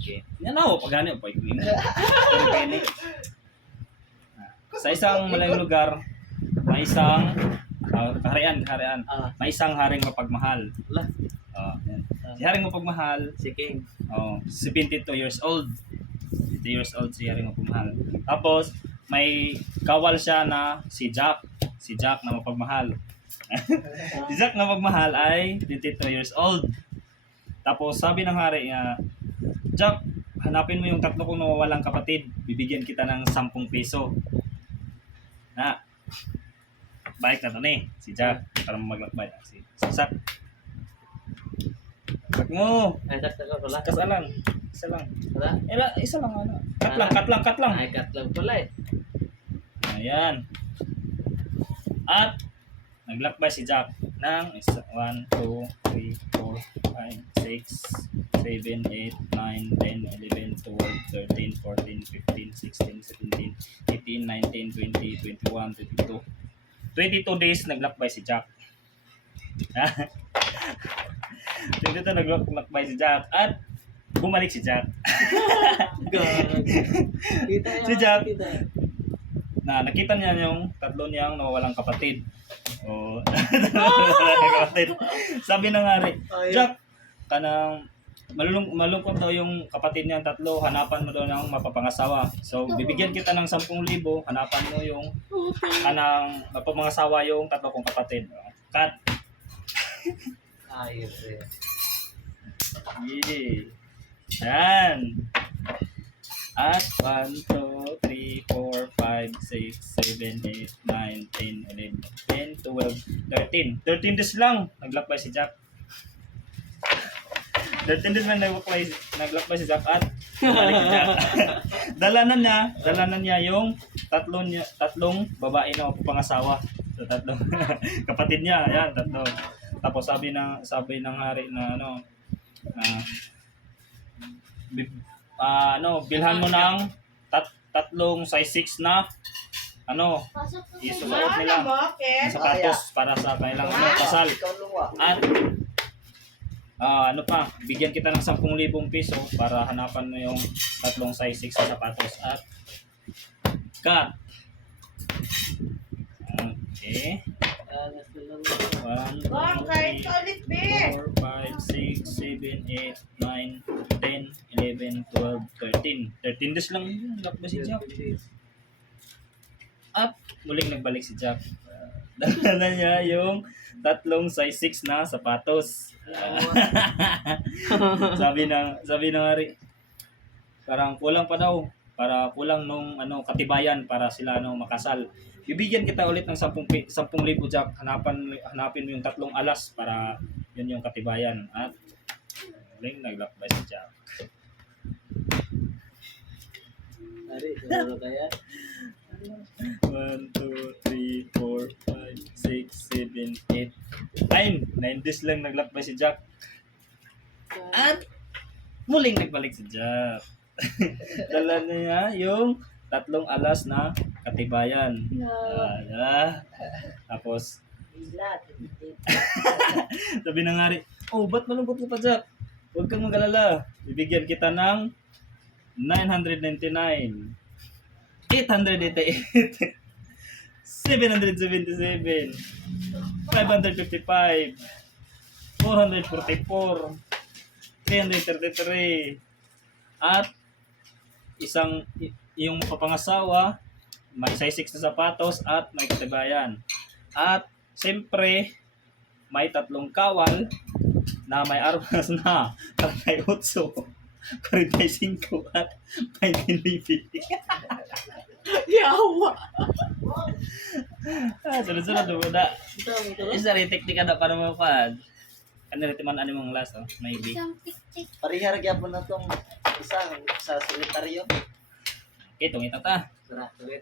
Okay. Yan ako, pag gano'n, pag ini. Sa isang malayong lugar, may isang kaharian. May isang haring mapagmahal. Lah. Yan. Si haring mapagmahal, Si King. 72 years old. 72 years old si haring mapagmahal. Tapos, may kawal siya na si Jack. Si Jack na mapagmahal. Si Jack na mapagmahal ay 22 years old. Tapos, sabi ng hari niya, Jack, hanapin mo yung tatlo kong nawawalang kapatid. Bibigyan kita ng 10 piso. Na, balik na to ni, si Jack. Para maglakbay. Si Jack. Bak mo. Ay, sakta ka pala. Kas lang. Isa lang. Wala? Isa lang. Ano. Cut lang. Ay, cut lang pala eh. Ayan. At, naglakbay si Jack ng 1, 2, 3, 4, 5, 6, 7, 8, 9, 10, 11, 12, 13, 14, 15, 16, 17, 18, 19, 20, 21, 22. 22 days naglakbay si Jack. 22 naglakbay si Jack at bumalik si Jack. Kita Si Jack. Nakita niya yung tatlo niyang nawawalang kapatid. Kapatid. Sabi ng hari, Jack, kanang malungkot daw yung kapatid niyang tatlo, hanapan mo daw ng mapapangasawa. So, bibigyan kita ng 10,000, hanapan mo yung kanang mapapangasawa yung tatlo kong kapatid. Cut. Ayos eh. Yeah. Yan. At 1, 2, 3, 4, 5, 6, 7, 8, 9, 10, 11, 12, 13. 13 days lang naglakbay si Jack. 13 days lang naglakbay si Jack at bumalik si Jack. Dalanan niya yung tatlong babae na mapapangasawa. So, tatlong kapatid niya, yan, tatlo. Tapos sabi ng hari na bilhan mo ng tatlong size 6 na isusuot nila ng sapatos para sa kanilang kasal. At bigyan kita ng 10,000 piso para hanapan mo yung tatlong size 6 na sapatos at cut. Okay. 1, 2, 3, 4, 5, 6, 7, 8, 9, 10, 11, 12, 13. 13 days lang yun. Naglakbay si Jack. At muling nagbalik si Jack. Dala niya yung tatlong size 6 na sapatos. Sabi ng hari, parang kulang pa daw. Para kulang nung katibayan para sila makasal. Bibigyan kita ulit ng 10,000 Jack. Hanapin mo yung tatlong alas para yun yung katibayan. At muling naglakbay si Jack. Ari, siguro kaya? 1, 2, 3, 4, 5, 6, 7, 8, 9 days lang naglakbay si Jack. At muling nagbalik si Jack. Dala niya yung tatlong alas na katibayan. Tapos sabi ng hari, ba't malungkot ka pa, Jack? Huwag kang mag-alala. Bibigyan kita ng 999, 888, 777, 555, 444, 333, at yung mapapangasawa, may size 6 na sapatos at may katibayan. At siyempre, may tatlong kawal na may armas na 38, 45 at 19 Yawa! Sunod-sunod na. Isa rin teknika na para mapad. Kanina rin man mong last, maybe. Parihar gyapon na tong isang sa solitaryo. Okay, tungit na ta. Tara, ulit.